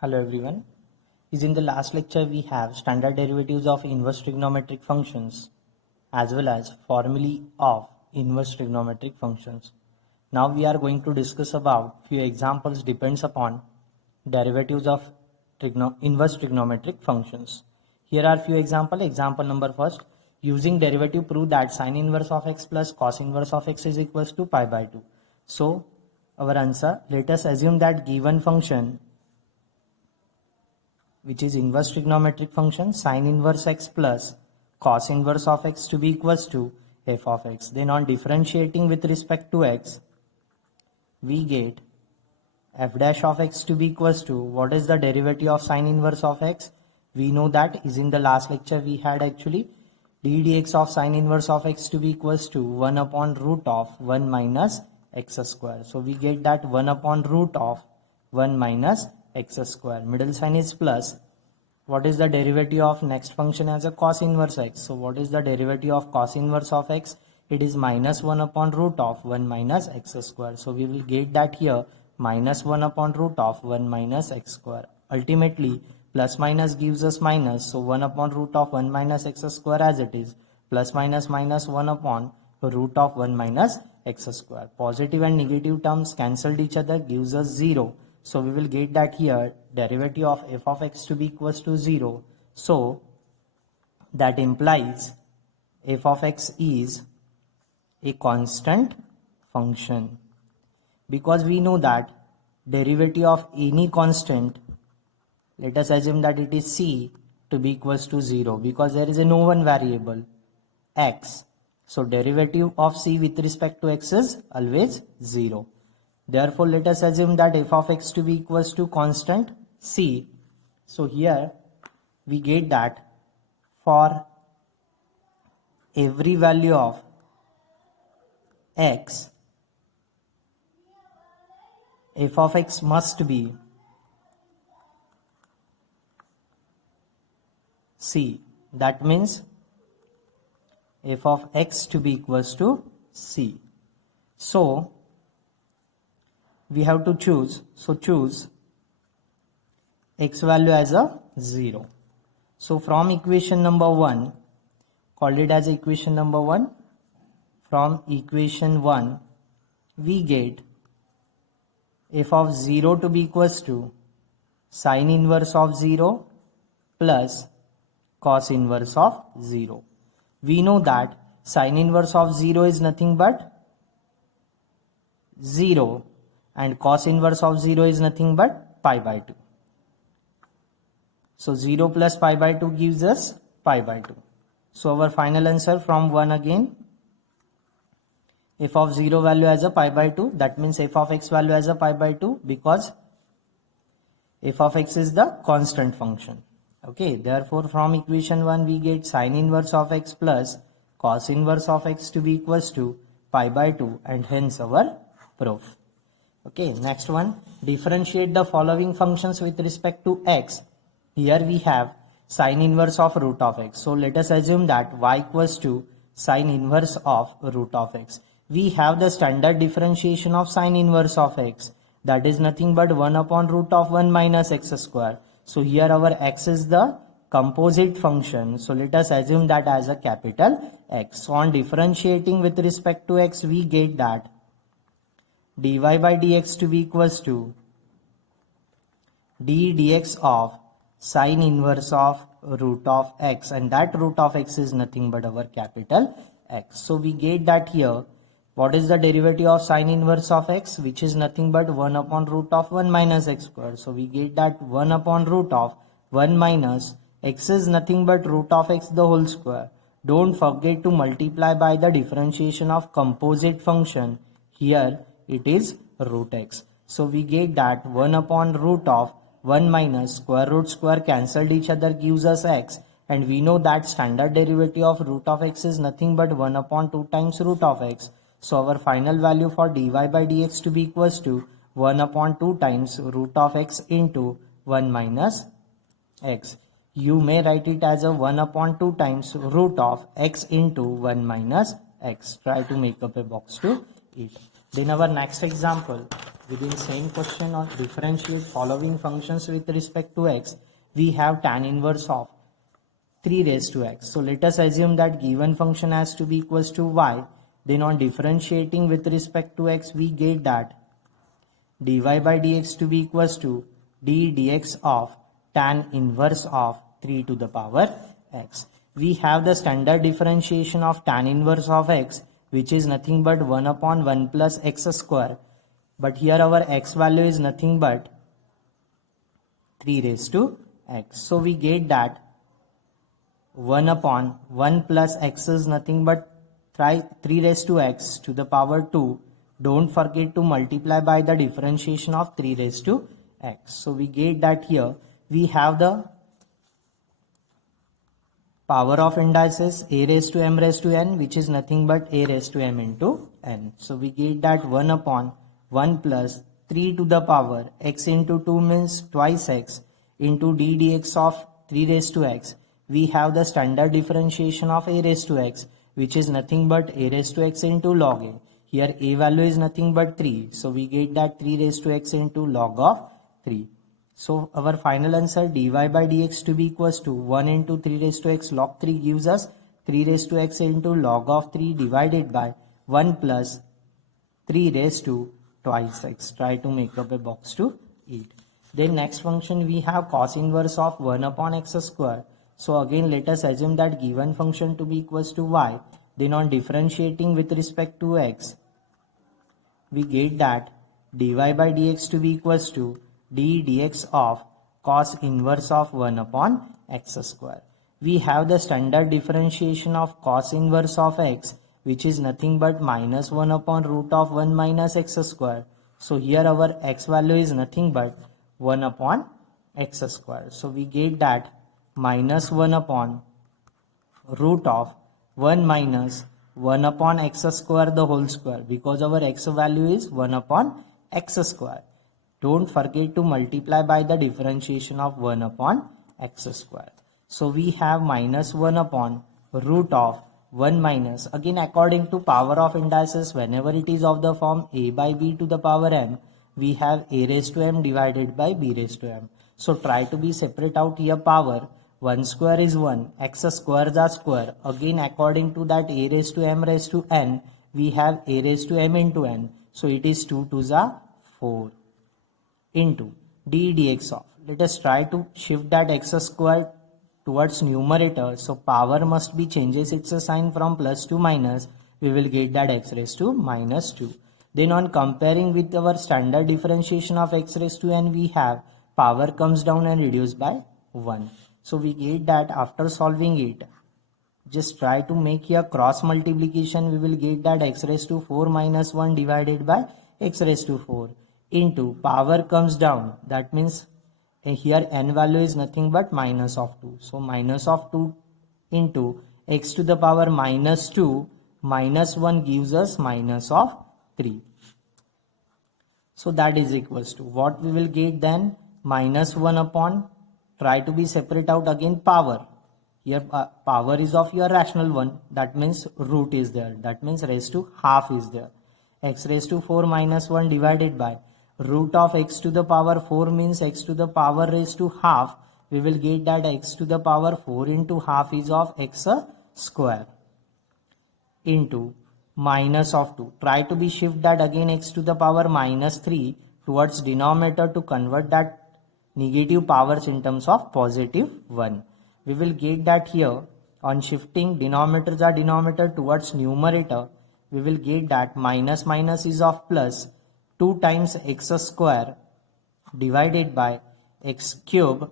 Hello everyone. In the last lecture we have standard derivatives of inverse trigonometric functions as well as formulae of inverse trigonometric functions. Now we are going to discuss about few examples depends upon derivatives of inverse trigonometric functions. Here are few examples. Example number first. Using derivative prove that sin inverse of x plus cos inverse of x is equals to pi by 2. So our answer, let us assume that given function which is inverse trigonometric function sin inverse x plus cos inverse of x to be equals to f of x. Then on differentiating with respect to x, we get f dash of x to be equals to, what is the derivative of sin inverse of x? We know that is in the last lecture we had actually d dx of sin inverse of x to be equals to 1 upon root of 1 minus x square. So we get that 1 upon root of 1 minus x square. Middle sign is plus. What is the derivative of next function as a cos inverse x? So what is the derivative of cos inverse of x? It is minus 1 upon root of 1 minus x square. So we will get that here minus 1 upon root of 1 minus x square. Ultimately plus minus gives us minus. So 1 upon root of 1 minus x square as it is. Plus minus minus 1 upon root of 1 minus x square. Positive and negative terms cancelled each other, gives us 0. So we will get that here derivative of f of x to be equals to 0. So that implies f of x is a constant function, because we know that derivative of any constant, let us assume that it is c to be equals to 0, because there is a no one variable x. So derivative of c with respect to x is always 0. Therefore, let us assume that f of x to be equals to constant c. So here we get that for every value of x, f of x must be c. That means f of x to be equals to c. So we have to choose. So choose x value as a 0. So from equation number 1, called it as equation number 1, from equation 1 we get f of 0 to be equals to sin inverse of 0 plus cos inverse of 0. We know that sin inverse of 0 is nothing but 0 and cos inverse of 0 is nothing but pi by 2. So 0 plus pi by 2 gives us pi by 2. So our final answer from 1 again, f of 0 value as a pi by 2, that means f of x value as a pi by 2, because f of x is the constant function. Okay, therefore from equation 1 we get sin inverse of x plus cos inverse of x to be equals to pi by 2, and hence our proof. Okay, next one, differentiate the following functions with respect to x. Here we have sin inverse of root of x. So let us assume that y equals to sin inverse of root of x. We have the standard differentiation of sin inverse of x, that is nothing but 1 upon root of 1 minus x square. So here our x is the composite function. So let us assume that as a capital X. So on differentiating with respect to x, we get that dy by dx to be equals to d dx of sin inverse of root of x, and that root of x is nothing but our capital X. So we get that here, what is the derivative of sin inverse of x, which is nothing but 1 upon root of 1 minus x square. So we get that 1 upon root of 1 minus x is nothing but root of x the whole square. Don't forget to multiply by the differentiation of composite function. Here it is root x. So we get that 1 upon root of 1 minus square root square cancelled each other, gives us x, and we know that standard derivative of root of x is nothing but 1 upon 2 times root of x. So our final value for dy by dx to be equals to 1 upon 2 times root of x into 1 minus x. You may write it as a 1 upon 2 times root of x into 1 minus x. Try to make up a box to it. Then our next example, within same question on differentiate following functions with respect to x, we have tan inverse of 3 raised to x. So let us assume that given function has to be equals to y. Then on differentiating with respect to x, we get that dy by dx to be equals to d dx of tan inverse of 3 to the power x. We have the standard differentiation of tan inverse of x, which is nothing but 1 upon 1 plus x square. But here our x value is nothing but 3 raised to x. So we get that 1 upon 1 plus x is nothing but 3 raised to x to the power 2. Don't forget to multiply by the differentiation of 3 raised to x. So we get that here we have the power of indices a raised to m raised to n, which is nothing but a raised to m into n. So we get that 1 upon 1 plus 3 to the power x into 2 means twice x into d dx of 3 raised to x. We have the standard differentiation of a raised to x, which is nothing but a raised to x into log a. Here a value is nothing but 3. So we get that 3 raised to x into log of 3. So our final answer dy by dx to be equals to 1 into 3 raised to x log 3 gives us 3 raised to x into log of 3 divided by 1 plus 3 raised to twice x. Try to make up a box to eat. Then next function we have cos inverse of 1 upon x square. So again let us assume that given function to be equals to y. Then on differentiating with respect to x, we get that dy by dx to be equals to d dx of cos inverse of 1 upon x square. We have the standard differentiation of cos inverse of x, which is nothing but minus 1 upon root of 1 minus x square. So here our x value is nothing but 1 upon x square. So we get that minus 1 upon root of 1 minus 1 upon x square the whole square, because our x value is 1 upon x square. Don't forget to multiply by the differentiation of 1 upon x square. So we have minus 1 upon root of 1 minus, again according to power of indices, whenever it is of the form a by b to the power m, we have a raised to m divided by b raised to m. So try to be separate out here power. 1 square is 1, x squares are square. Again according to that a raised to m raised to n, we have a raised to m into n. So it is 2 to the 4 into d dx of. Let us try to shift that x square towards numerator. So power must be changes its sign from plus to minus. We will get that x raised to minus 2. Then on comparing with our standard differentiation of x raised to n, we have power comes down and reduced by 1. So we get that after solving it, just try to make here cross multiplication. We will get that x raised to 4 minus 1 divided by x raised to 4 into power comes down. That means here n value is nothing but minus of 2. So minus of 2 into x to the power minus 2 minus 1 gives us minus of 3. So that is equals to what we will get then, minus 1 upon, try to be separate out again power. Here power is of your rational one, that means root is there, that means raised to half is there. X raised to 4 minus 1 divided by root of x to the power 4 means x to the power raised to half. We will get that x to the power 4 into half is of x square into minus of 2. Try to be shift that again x to the power minus 3 towards denominator to convert that negative powers in terms of positive 1. We will get that here on shifting denominators are denominator towards numerator. We will get that minus minus is of plus 2 times x square divided by x cube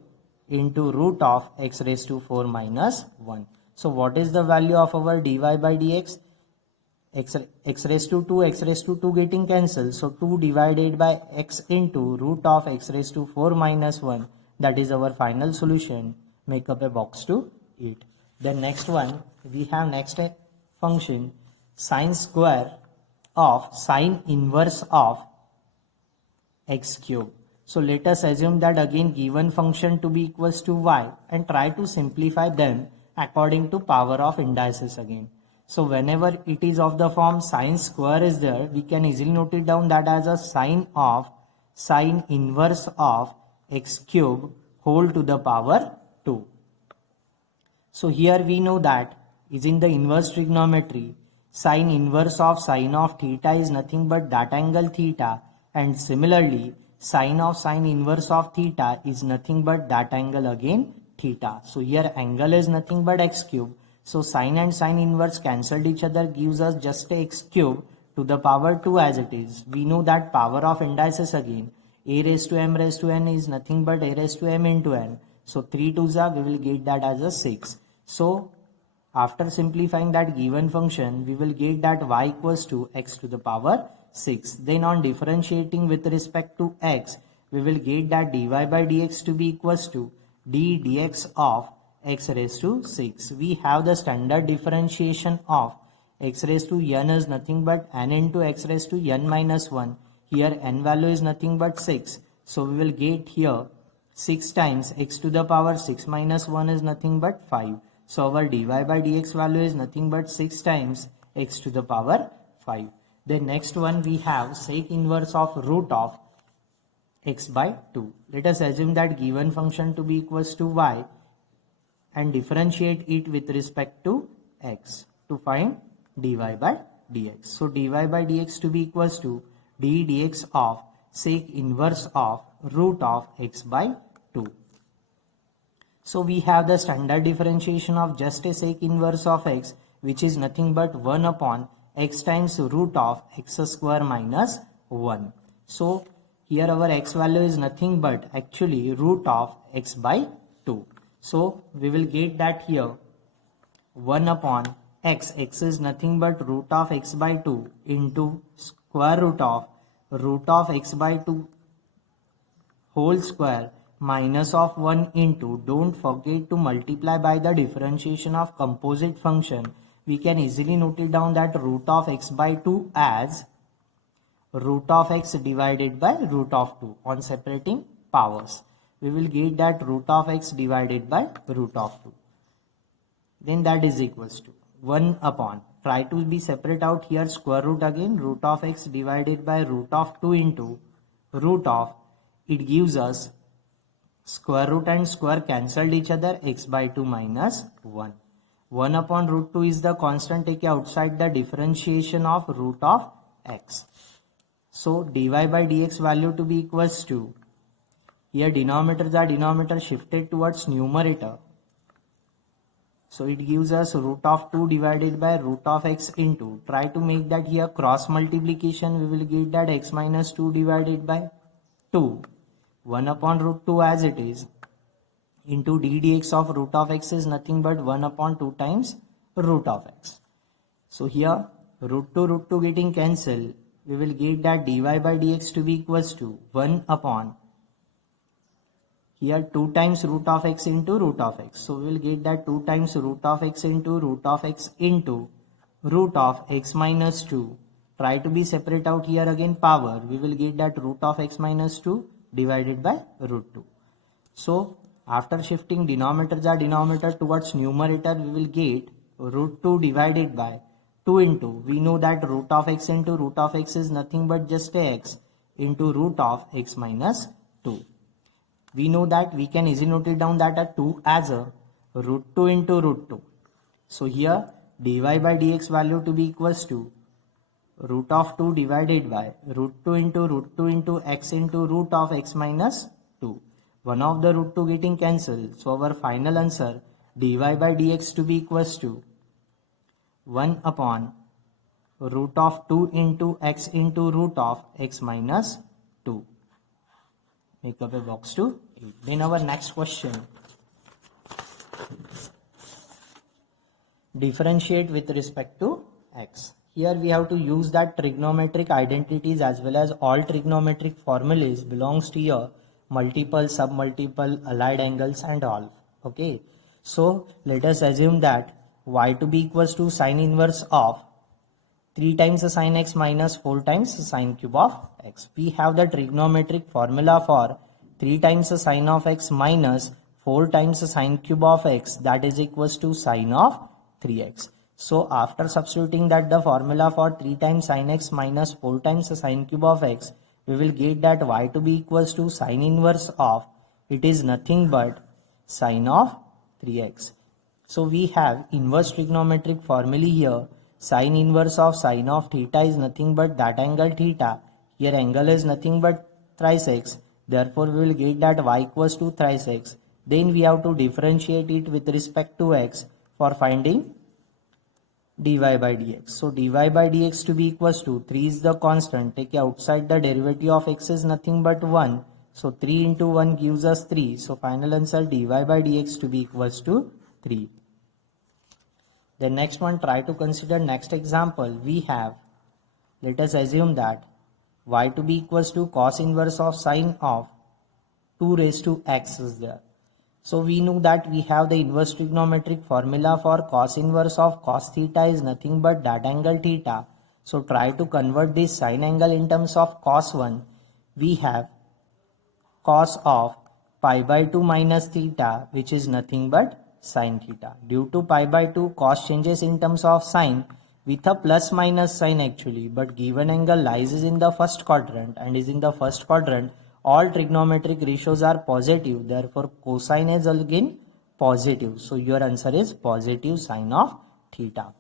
into root of x raised to 4 minus 1. So what is the value of our dy by dx? X raised to 2, x raised to 2 getting cancelled. So 2 divided by x into root of x raised to 4 minus 1. That is our final solution. Make up a box to it. Then next one, we have next function sine square of sine inverse of x cube. So let us assume that again given function to be equals to y and try to simplify them according to power of indices again. So whenever it is of the form sine square is there, we can easily note it down that as a sine inverse of x cube whole to the power 2. So here we know that is in the inverse trigonometry, sine inverse of sine of theta is nothing but that angle theta, and similarly sine of sine inverse of theta is nothing but that angle again theta. So here angle is nothing but x cube. So sine and sine inverse cancelled each other, gives us just a x cube to the power 2 as it is. We know that power of indices again, a raised to m raised to n is nothing but a raised to m into n. So 3 2s are, we will get that as a 6. So after simplifying that given function, we will get that y equals to x to the power 6. Then on differentiating with respect to x, we will get that dy by dx to be equals to d dx of x raised to 6. We have the standard differentiation of x raised to n is nothing but n into x raised to n minus 1. Here n value is nothing but 6. So we will get here 6 times x to the power 6 minus 1 is nothing but 5. So our dy by dx value is nothing but 6 times x to the power 5. The next one we have sec inverse of root of x by 2. Let us assume that given function to be equals to y and differentiate it with respect to x to find dy by dx. So dy by dx to be equals to d dx of sec inverse of root of x by 2. So we have the standard differentiation of just a sec inverse of x, which is nothing but 1 upon x times root of x square minus 1. So here our x value is nothing but actually root of x by 2. So we will get that here 1 upon x is nothing but root of x by 2 into square root of x by 2 whole square minus of 1 into, don't forget to multiply by the differentiation of composite function. We can easily note it down that root of x by 2 as root of x divided by root of 2 on separating powers. We will get that root of x divided by root of 2. Then that is equals to 1 upon, try to be separate out here square root again, root of x divided by root of 2 into root of, it gives us square root and square cancelled each other, x by 2 minus 1. 1 upon root 2 is the constant taken outside the differentiation of root of x. So dy by dx value to be equals to, here denominator shifted towards numerator. So it gives us root of 2 divided by root of x into, try to make that here cross multiplication, we will get that x minus 2 divided by 2. 1 upon root 2 as it is into d dx of root of x is nothing but 1 upon 2 times root of x. So here root 2 getting cancelled, we will get that dy by dx to be equals to 1 upon here 2 times root of x into root of x. So we will get that 2 times root of x into root of x into root of x minus 2. Try to be separate out here again power, we will get that root of x minus 2 divided by root 2. So after shifting denominator towards numerator, we will get root 2 divided by 2 into, we know that root of x into root of x is nothing but just x into root of x minus 2. We know that we can easily note it down that a 2 as a root 2 into root 2. So here dy by dx value to be equals to root of 2 divided by root 2 into x into root of x minus 2. One of the root 2 getting cancelled. So our final answer dy by dx to be equals to 1 upon root of 2 into x into root of x minus 2. Make up a box to 8. Then our next question. Differentiate with respect to x. Here we have to use that trigonometric identities as well as all trigonometric formulas belongs to your multiple, submultiple, allied angles and all. Okay. So let us assume that y to be equals to sine inverse of 3 times the sine x minus 4 times the sine cube of x. We have the trigonometric formula for 3 times the sine of x minus 4 times the sine cube of x, that is equals to sine of 3x. So after substituting that the formula for 3 times sin x minus 4 times the sin cube of x, we will get that y to be equals to sin inverse of, it is nothing but sin of 3x. So we have inverse trigonometric formula here. Sin inverse of sin of theta is nothing but that angle theta. Here angle is nothing but thrice x. Therefore we will get that y equals to thrice x. Then we have to differentiate it with respect to x for finding dy by dx. So dy by dx to be equals to 3 is the constant. Take outside the derivative of x is nothing but 1. So 3 into 1 gives us 3. So final answer dy by dx to be equals to 3. The next one, try to consider next example. We have, let us assume that y to be equals to cos inverse of sin of 2 raised to x is there. So we know that we have the inverse trigonometric formula for cos inverse of cos theta is nothing but that angle theta. So try to convert this sin angle in terms of cos 1. We have cos of pi by 2 minus theta, which is nothing but sin theta. Due to pi by 2, cos changes in terms of sin with a plus minus sign actually, but given angle lies in the first quadrant and is in the first quadrant, all trigonometric ratios are positive, therefore cosine is again positive. So your answer is positive sin of theta.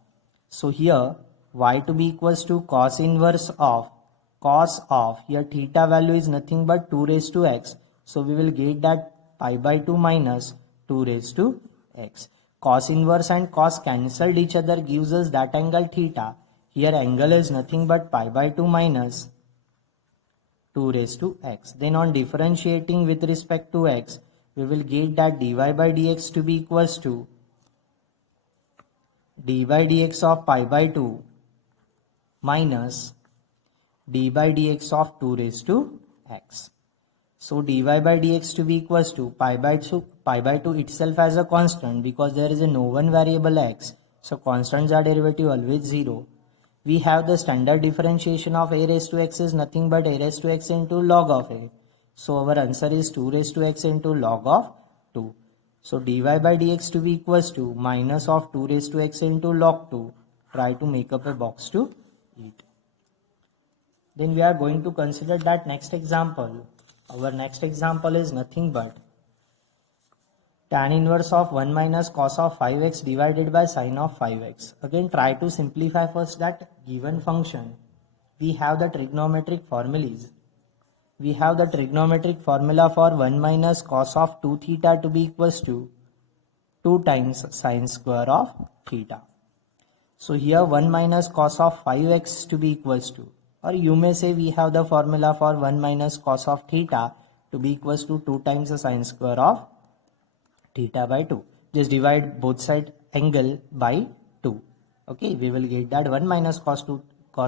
So here y to be equals to cos inverse of cos of, here theta value is nothing but 2 raised to x. So we will get that pi by 2 minus 2 raised to x. Cos inverse and cos cancelled each other gives us that angle theta. Here angle is nothing but pi by 2 minus 2 raised to x. Then on differentiating with respect to x, we will get that dy by dx to be equals to d by dx of pi by 2 minus d by dx of 2 raised to x. So dy by dx to be equals to pi by 2 itself as a constant because there is a no one variable x. So constants are derivative always 0. We have the standard differentiation of a raised to x is nothing but a raised to x into log of a. So our answer is 2 raised to x into log of 2. So dy by dx to be equals to minus of 2 raised to x into log 2. Try to make up a box to it. Then we are going to consider that next example. Our next example is nothing but tan inverse of 1 minus cos of 5x divided by sin of 5x. Again try to simplify first that given function. We have the trigonometric formulas. We have the trigonometric formula for 1 minus cos of 2 theta to be equals to 2 times sin square of theta. So here 1 minus cos of 5x to be equals to, or you may say we have the formula for 1 minus cos of theta to be equals to 2 times the sin square of theta by 2. Just divide both side angle by 2. Okay, we will get that 1 minus cos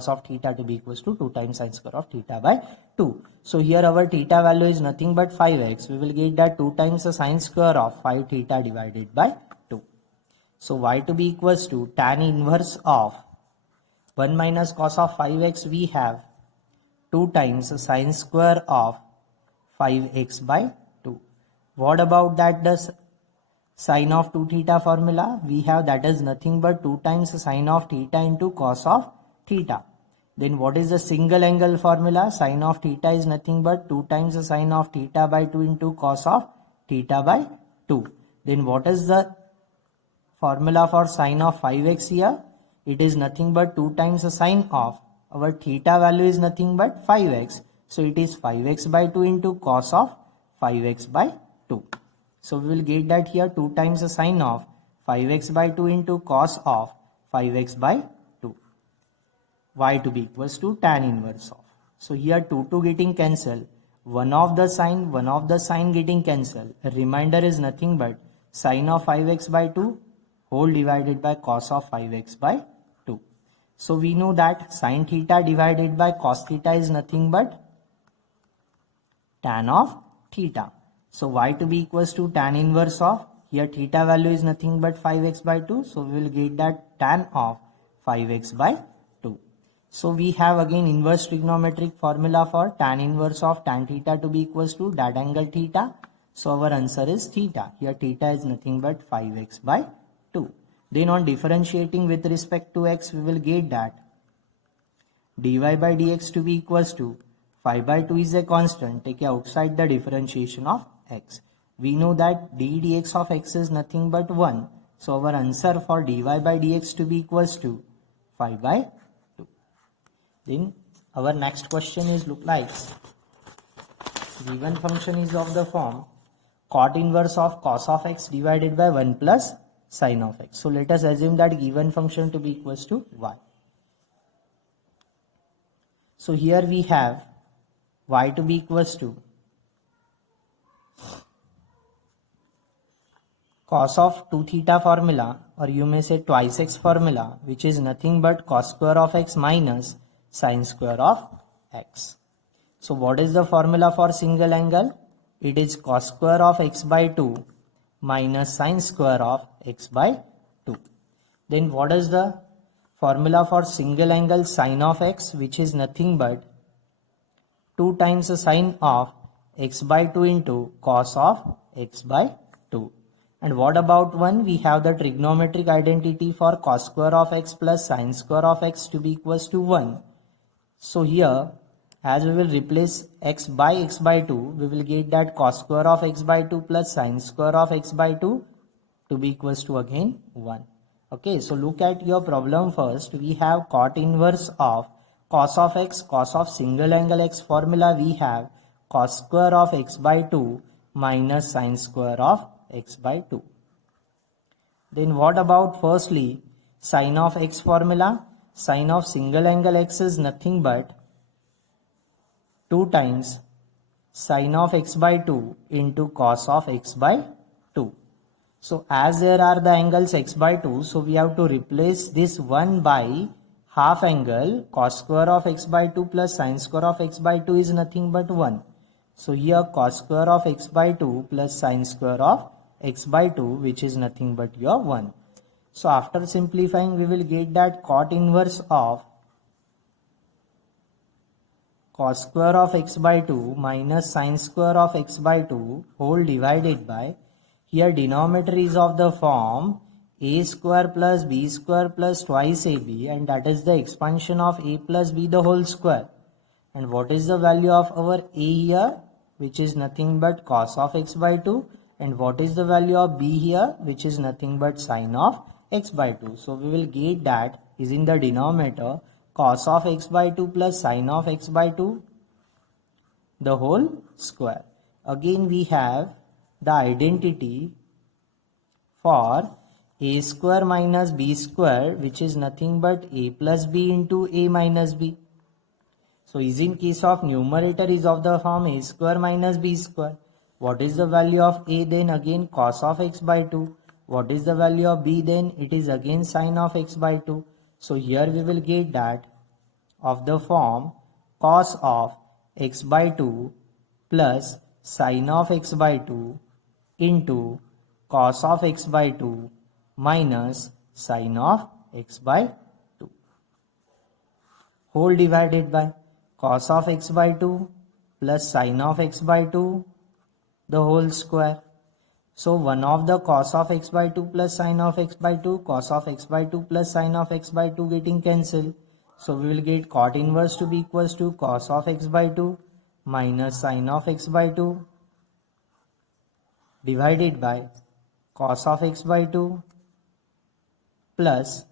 of theta to be equals to 2 times sin square of theta by 2. So here our theta value is nothing but 5x. We will get that 2 times the sin square of 5 theta divided by 2. So y to be equals to tan inverse of 1 minus cos of 5x, we have 2 times the sin square of 5x by 2. What about that the sin of 2 theta formula? We have that is nothing but 2 times the sin of theta into cos of theta. Then what is the single angle formula? Sin of theta is nothing but 2 times the sin of theta by 2 into cos of theta by 2. Then what is the formula for sin of 5x here? It is nothing but 2 times the sin of, our theta value is nothing but 5x. So it is 5x by 2 into cos of 5x by 2. So we will get that here 2 times the sin of 5x by 2 into cos of 5x by 2. Y to be equals to tan inverse of. So here 2 getting cancelled. One of the sign getting cancelled. A remainder is nothing but sin of 5x by 2 whole divided by cos of 5x by 2. So we know that sin theta divided by cos theta is nothing but tan of theta. So y to be equals to tan inverse of, here theta value is nothing but 5x by 2. So we will get that tan of 5x by 2. So we have again inverse trigonometric formula for tan inverse of tan theta to be equals to that angle theta. So our answer is theta. Here theta is nothing but 5x by 2. Then on differentiating with respect to x, we will get that dy by dx to be equals to 5 by 2 is a constant. Take outside the differentiation of x. We know that d dx of x is nothing but 1. So our answer for dy by dx to be equals to 5 by 2. Then our next question is look like given function is of the form cot inverse of cos of x divided by 1 plus sin of x. So let us assume that given function to be equals to y. So here we have y to be equals to cos of 2 theta formula, or you may say twice x formula, which is nothing but cos square of x minus sin square of x. So what is the formula for single angle? It is cos square of x by 2 minus sin square of x by 2. Then what is the formula for single angle sin of x, which is nothing but 2 times the sin of x by 2 into cos of x by 2. And what about 1? We have the trigonometric identity for cos square of x plus sin square of x to be equals to 1. So here, as we will replace x by 2, we will get that cos square of x by 2 plus sin square of x by 2 to be equals to again 1. Okay, so look at your problem first. We have cot inverse of cos of x, cos of single angle x formula. We have cos square of x by 2 minus sin square of x by 2. Then what about firstly sin of x formula? Sin of single angle x is nothing but 2 times sin of x by 2 into cos of x by 2. So as there are the angles x by 2, so we have to replace this 1 by half angle. Cos square of x by 2 plus sin square of x by 2 is nothing but 1. So here cos square of x by 2 plus sin square of x by 2, which is nothing but your 1. So after simplifying, we will get that cot inverse of cos square of x by 2 minus sin square of x by 2 whole divided by, here denominator is of the form a square plus b square plus twice ab, and that is the expansion of a plus b the whole square. And what is the value of our a here, which is nothing but cos of x by 2, and what is the value of b here, which is nothing but sin of x by 2. So we will get that is in the denominator cos of x by 2 plus sin of x by 2 the whole square. Again we have the identity for a square minus b square, which is nothing but a plus b into a minus b. So is in case of numerator is of the form a square minus b square. What is the value of a? Then again cos of x by 2. What is the value of b? Then it is again sin of x by 2. So here we will get that of the form cos of x by 2 plus sin of x by 2 into cos of x by 2 minus sin of x by 2 whole divided by cos of x by 2 plus sin of x by 2 the whole square. So 1 of the cos of x by 2 plus sin of x by 2, cos of x by 2 plus sin of x by 2 getting cancelled. So we will get cot inverse to be equals to cos of x by 2 minus sin of x by 2 divided by cos of x by 2 plus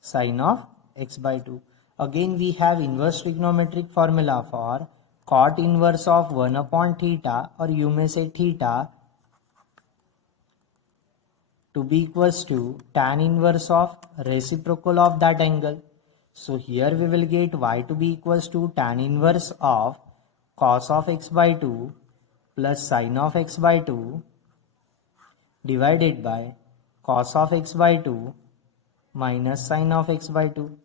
sin of x by 2. Again we have inverse trigonometric formula for cot inverse of 1 upon theta, or you may say theta, to be equals to tan inverse of reciprocal of that angle. So here we will get y to be equals to tan inverse of cos of x by 2 plus sin of x by 2 divided by cos of x by 2 minus sin of x by 2.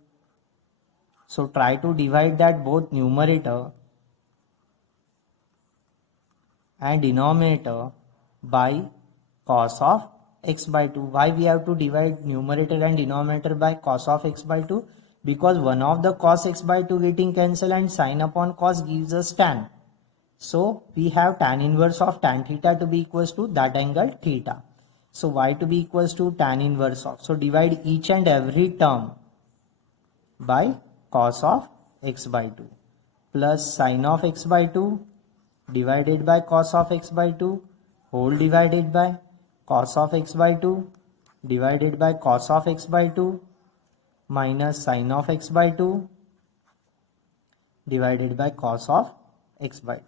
So try to divide that both numerator and denominator by cos of x by 2. Why we have to divide numerator and denominator by cos of x by 2? Because one of the cos x by 2 getting cancelled and sin upon cos gives us tan. So we have tan inverse of tan theta to be equals to that angle theta. So y to be equals to tan inverse of. So divide each and every term by cos of x by 2 plus sin of x by 2 divided by cos of x by 2 whole divided by cos of x by 2 divided by cos of x by 2 minus sin of x by 2 divided by cos of x by 2.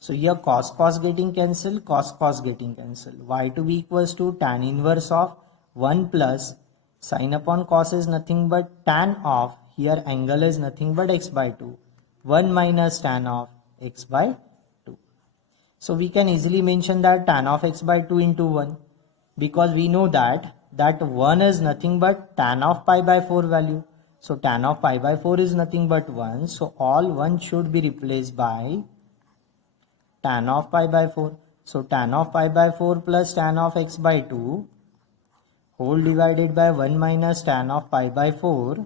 So here cos getting cancel, cos getting cancel. Y to be equals to tan inverse of 1 plus sin upon cos is nothing but tan of, here angle is nothing but x by 2. 1 minus tan of x by 2. So we can easily mention that tan of x by 2 into 1, because we know that 1 is nothing but tan of pi by 4 value. So tan of pi by 4 is nothing but 1. So all 1 should be replaced by tan of pi by 4. So tan of pi by 4 plus tan of x by 2 whole divided by 1 minus tan of pi by 4,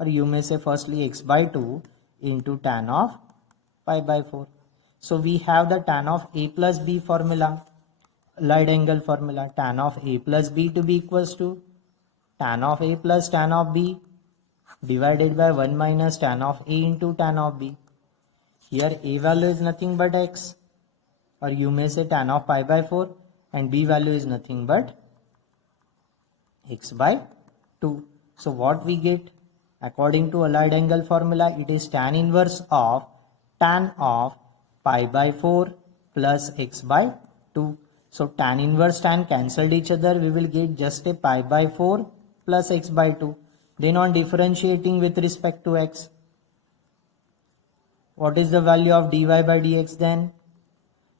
or you may say firstly x by 2 into tan of pi by 4. So we have the tan of a plus b formula, allied angle formula, tan of a plus b to be equals to tan of a plus tan of b divided by 1 minus tan of a into tan of b. Here a value is nothing but x, or you may say tan of pi by 4, and b value is nothing but x by 2. So what we get according to allied angle formula, it is tan inverse of tan of pi by 4 plus x by 2. So tan inverse tan cancelled each other, we will get just a pi by 4 plus x by 2. Then on differentiating with respect to x, what is the value of dy by dx then?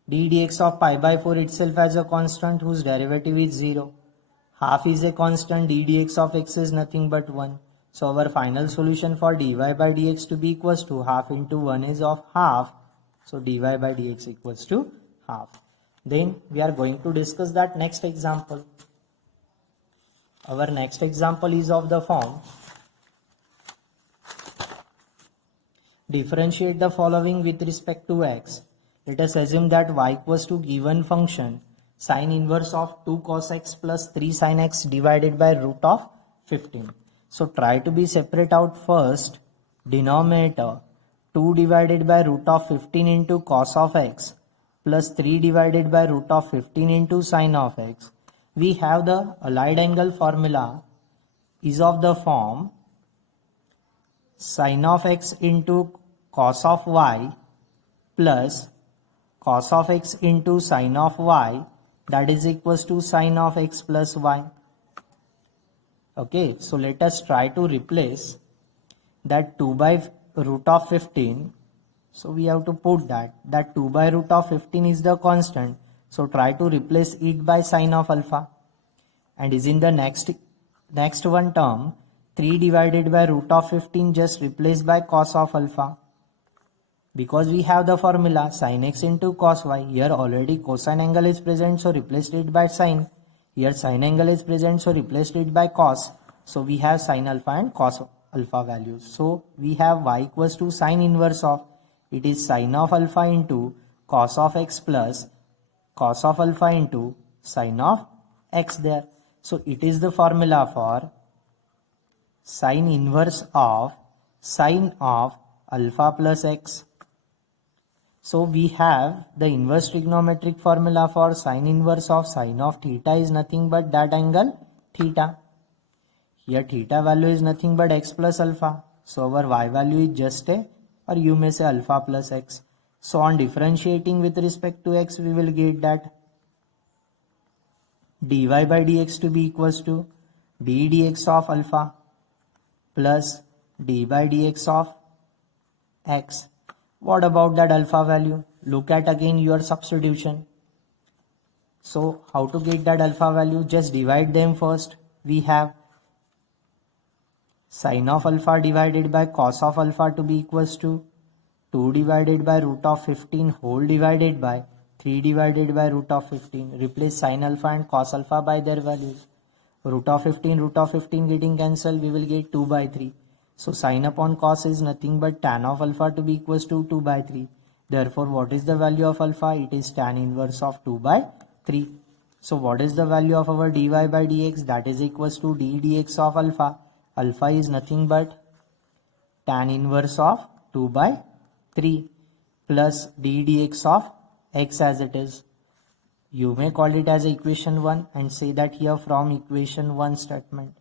D dx of pi by 4 itself as a constant whose derivative is 0. Half is a constant, d dx of x is nothing but 1. So our final solution for dy by dx to be equals to half into 1 is of half. So dy by dx equals to half. Then we are going to discuss that next example. Our next example is of the form: differentiate the following with respect to x. Let us assume that y equals to given function sin inverse of 2 cos x plus 3 sin x divided by root of 15. So try to be separate out first denominator 2 divided by root of 15 into cos of x plus 3 divided by root of 15 into sin of x. We have the allied angle formula is of the form sin of x into cos of y plus cos of x into sin of y, that is equals to sin of x plus y. Okay, so let us try to replace that 2 by root of 15. So we have to put that 2 by root of 15 is the constant. So try to replace it by sin of alpha. And is in the next one term, 3 divided by root of 15 just replaced by cos of alpha. Because we have the formula sin x into cos y. Here already cosine angle is present, so replaced it by sin. Here sin angle is present, so replaced it by cos. So we have sin alpha and cos alpha values. So we have y equals to sin inverse of, it is sin of alpha into cos of x plus cos of alpha into sin of x there. So it is the formula for sin inverse of sin of alpha plus x. So we have the inverse trigonometric formula for sin inverse of sin of theta is nothing but that angle theta. Here theta value is nothing but x plus alpha. So our y value is just a, or you may say alpha plus x. So on differentiating with respect to x, we will get that dy by dx to be equals to d dx of alpha plus d by dx of x. What about that alpha value? Look at again your substitution. So how to get that alpha value? Just divide them first. We have sin of alpha divided by cos of alpha to be equals to 2 divided by root of 15 whole divided by 3 divided by root of 15. Replace sin alpha and cos alpha by their values. Root of 15 getting cancelled, we will get 2 by 3. So sin upon cos is nothing but tan of alpha to be equals to 2 by 3. Therefore, what is the value of alpha? It is tan inverse of 2 by 3. So what is the value of our dy by dx? That is equals to d dx of alpha. Alpha is nothing but tan inverse of 2 by 3 plus d dx of x as it is. You may call it as equation 1 and say that here from equation 1 statement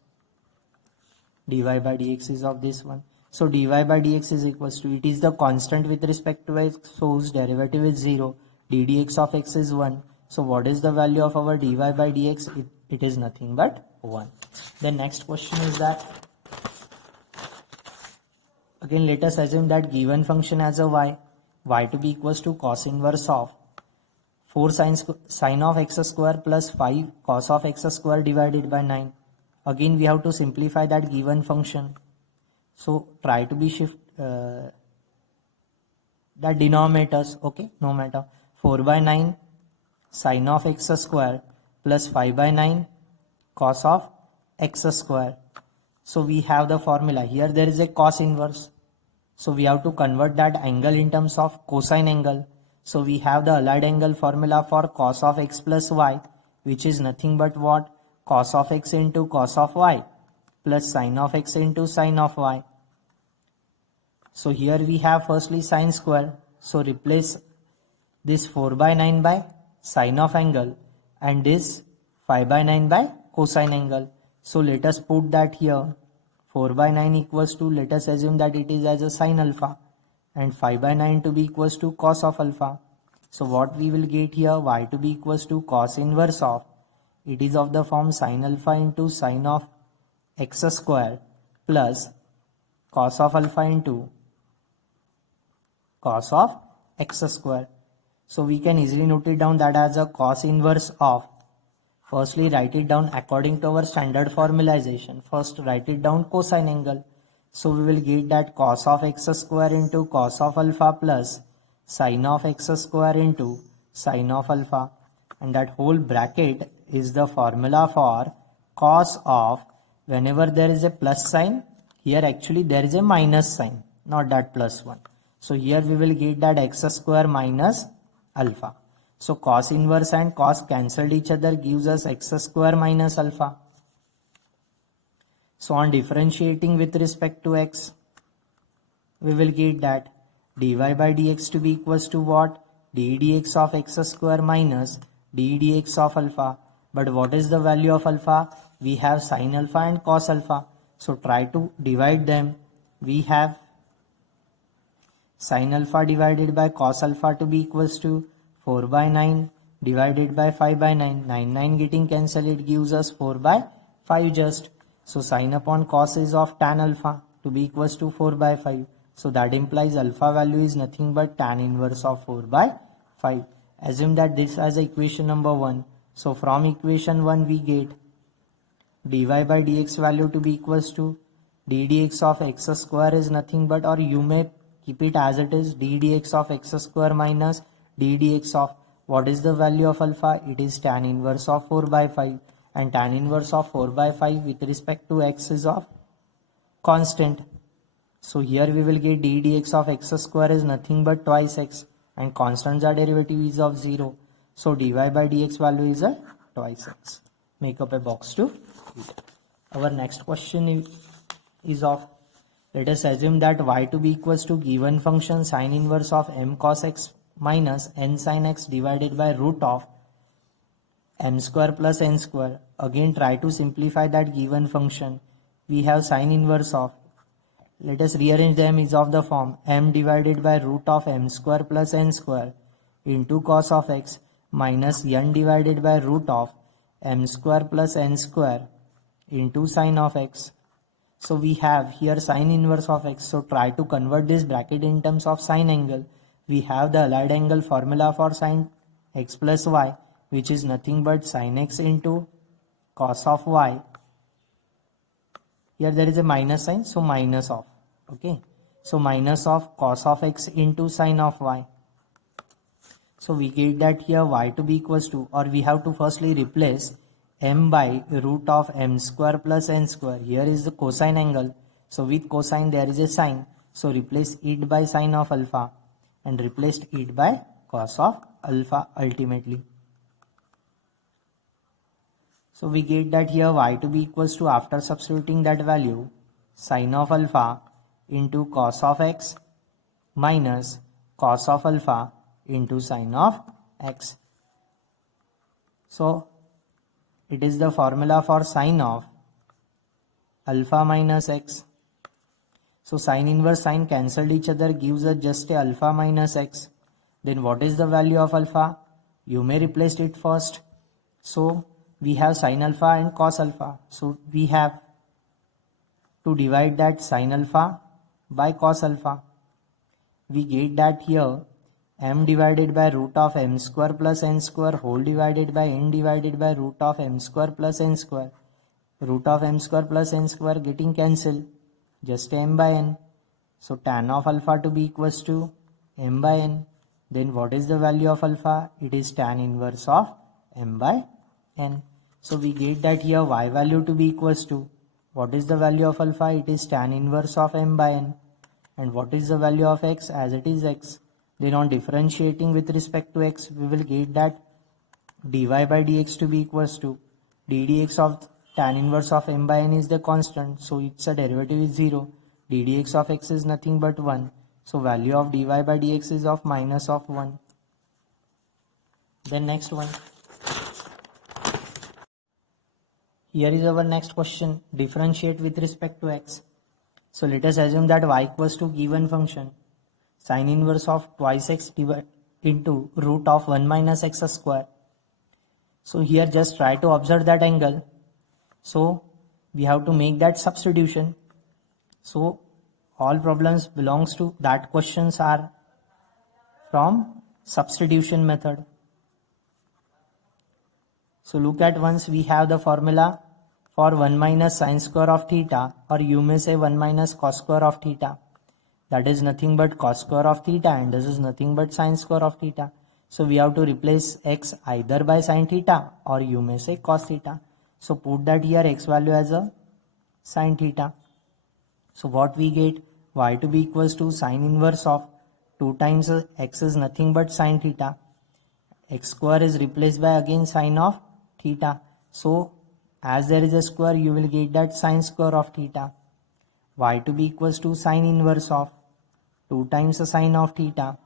dy by dx is of this one. So dy by dx is equals to, it is the constant with respect to x, so whose derivative is 0. d dx of x is 1. So what is the value of our dy by dx? It is nothing but 1. The next question is that, again let us assume that given function has a y to be equals to cos inverse of 4 sin of x square plus 5 cos of x square divided by 9. Again we have to simplify that given function. So try to be shift the denominators, okay, no matter. 4 by 9 sin of x square plus 5 by 9 cos of x square. So we have the formula. Here there is a cos inverse. So we have to convert that angle in terms of cosine angle. So we have the allied angle formula for cos of x plus y, which is nothing but what? Cos of x into cos of y plus sin of x into sin of y. So here we have firstly sin square. So replace this 4 by 9 by sin of angle and this 5 by 9 by cosine angle. So let us put that here. 4 by 9 equals to, let us assume that it is as a sin alpha, and 5 by 9 to be equals to cos of alpha. So what we will get here? Y to be equals to cos inverse of, it is of the form sin alpha into sin of x square plus cos of alpha into cos of x square. So we can easily note it down that as a cos inverse of, firstly write it down according to our standard formalization. First write it down cosine angle. So we will get that cos of x square into cos of alpha plus sin of x square into sin of alpha, and that whole bracket is the formula for cos of, whenever there is a plus sign, here actually there is a minus sign, not that plus one. So here we will get that x square minus alpha. So cos inverse and cos cancelled each other, gives us x square minus alpha. So on differentiating with respect to x, we will get that dy by dx to be equals to what? d dx of x square minus d dx of alpha. But what is the value of alpha? We have sin alpha and cos alpha. So try to divide them. We have sin alpha divided by cos alpha to be equals to 4 by 9 divided by 5 by 9. 9 getting cancelled, it gives us 4 by 5 just. So sin upon cos is of tan alpha to be equals to 4 by 5. So that implies alpha value is nothing but tan inverse of 4 by 5. Assume that this as equation number 1. So from equation 1 we get dy by dx value to be equals to d dx of x square is nothing but, or you may keep it as it is, d dx of x square minus d dx of, what is the value of alpha? It is tan inverse of 4 by 5, and tan inverse of 4 by 5 with respect to x is of constant. So here we will get d dx of x square is nothing but twice x, and constants are derivative is of 0. So dy by dx value is a twice x. Make up a box to it. Our next question is of, let us assume that y to be equals to given function sin inverse of m cos x minus n sin x divided by root of m square plus n square. Again try to simplify that given function. We have sin inverse of, let us rearrange them, is of the form m divided by root of m square plus n square into cos of x minus n divided by root of m square plus n square into sin of x. So we have here sin inverse of x. So try to convert this bracket in terms of sin angle. We have the allied angle formula for sin x plus y, which is nothing but sin x into cos of y. Here there is a minus sign, so minus of, okay. So minus of cos of x into sin of y. So we get that here y to be equals to, or we have to firstly replace m by root of m square plus n square. Here is the cosine angle. So with cosine there is a sine. So replace it by sine of alpha and replaced it by cos of alpha ultimately. So we get that here y to be equals to, after substituting that value, sine of alpha into cos of x minus cos of alpha into sine of x. So it is the formula for sine of alpha minus x. So sine inverse sine cancelled each other, gives us just a alpha minus x. Then what is the value of alpha? You may replace it first. So we have sine alpha and cos alpha. So we have to divide that sine alpha by cos alpha. We get that here m divided by root of m square plus n square whole divided by n divided by root of m square plus n square. Root of m square plus n square getting cancelled, just m by n. So tan of alpha to be equals to m by n. Then what is the value of alpha? It is tan inverse of m by n. So we get that here y value to be equals to, what is the value of alpha? It is tan inverse of m by n. And what is the value of x? As it is x. Then on differentiating with respect to x, we will get that dy by dx to be equals to d dx of tan inverse of m by n is the constant. So its a derivative is 0. d dx of x is nothing but 1. So value of dy by dx is of minus of 1. Then next one. Here is our next question. Differentiate with respect to x. So let us assume that y equals to given function sine inverse of twice x divided into root of 1 minus x square. So here just try to observe that angle. So we have to make that substitution. So all problems belongs to that questions are from substitution method. So look at once, we have the formula for 1 minus sine square of theta, or you may say 1 minus cos square of theta. That is nothing but cos square of theta, and this is nothing but sine square of theta. So we have to replace x either by sine theta or you may say cos theta. So put that here x value as a sine theta. So what we get, y to be equals to sine inverse of 2 times x is nothing but sine theta. X square is replaced by again sine of theta. So as there is a square, you will get that sine square of theta. Y to be equals to sine inverse of 2 times the sine of theta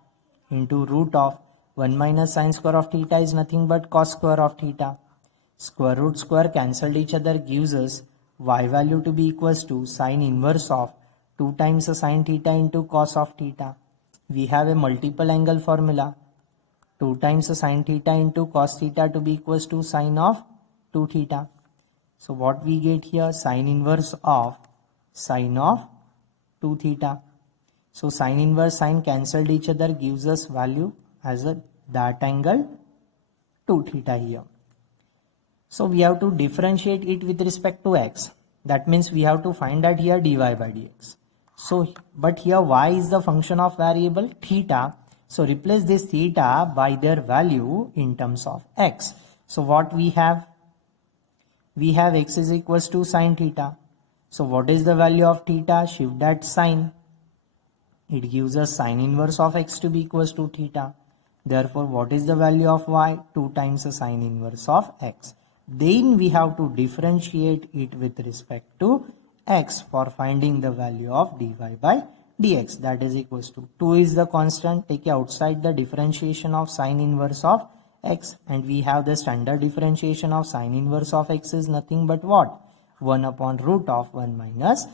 into root of 1 minus sine square of theta is nothing but cos square of theta. Square root square cancelled each other, gives us y value to be equals to sine inverse of 2 times the sine theta into cos of theta. We have a multiple angle formula. 2 times the sine theta into cos theta to be equals to sine of 2 theta. So what we get here, sine inverse of sine of 2 theta. So sine inverse sine cancelled each other, gives us value as that angle 2 theta here. So we have to differentiate it with respect to x. That means we have to find out here dy by dx. So but here y is the function of variable theta. So replace this theta by their value in terms of x. So what we have? We have x is equals to sine theta. So what is the value of theta? Shift that sine. It gives us sine inverse of x to be equals to theta. Therefore, what is the value of y? 2 times the sine inverse of x. Then we have to differentiate it with respect to x for finding the value of dy by dx. That is equals to 2 is the constant. Take outside the differentiation of sine inverse of x, and we have the standard differentiation of sine inverse of x is nothing but what? 1 upon root of 1 minus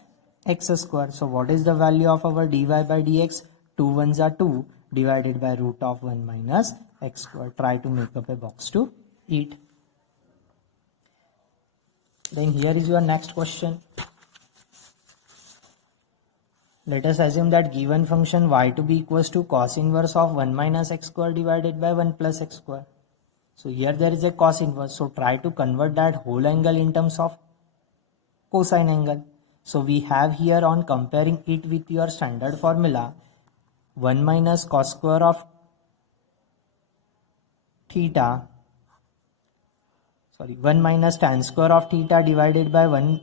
x square. So what is the value of our dy by dx? 2 ones are 2 divided by root of 1 minus x square. Try to make up a box to eat. Then here is your next question. Let us assume that given function y to be equals to cos inverse of 1 minus x square divided by 1 plus x square. So here there is a cos inverse. So try to convert that whole angle in terms of cosine angle. So we have here, on comparing it with your standard formula, 1 minus cos square of theta, 1 minus tan square of theta divided by 1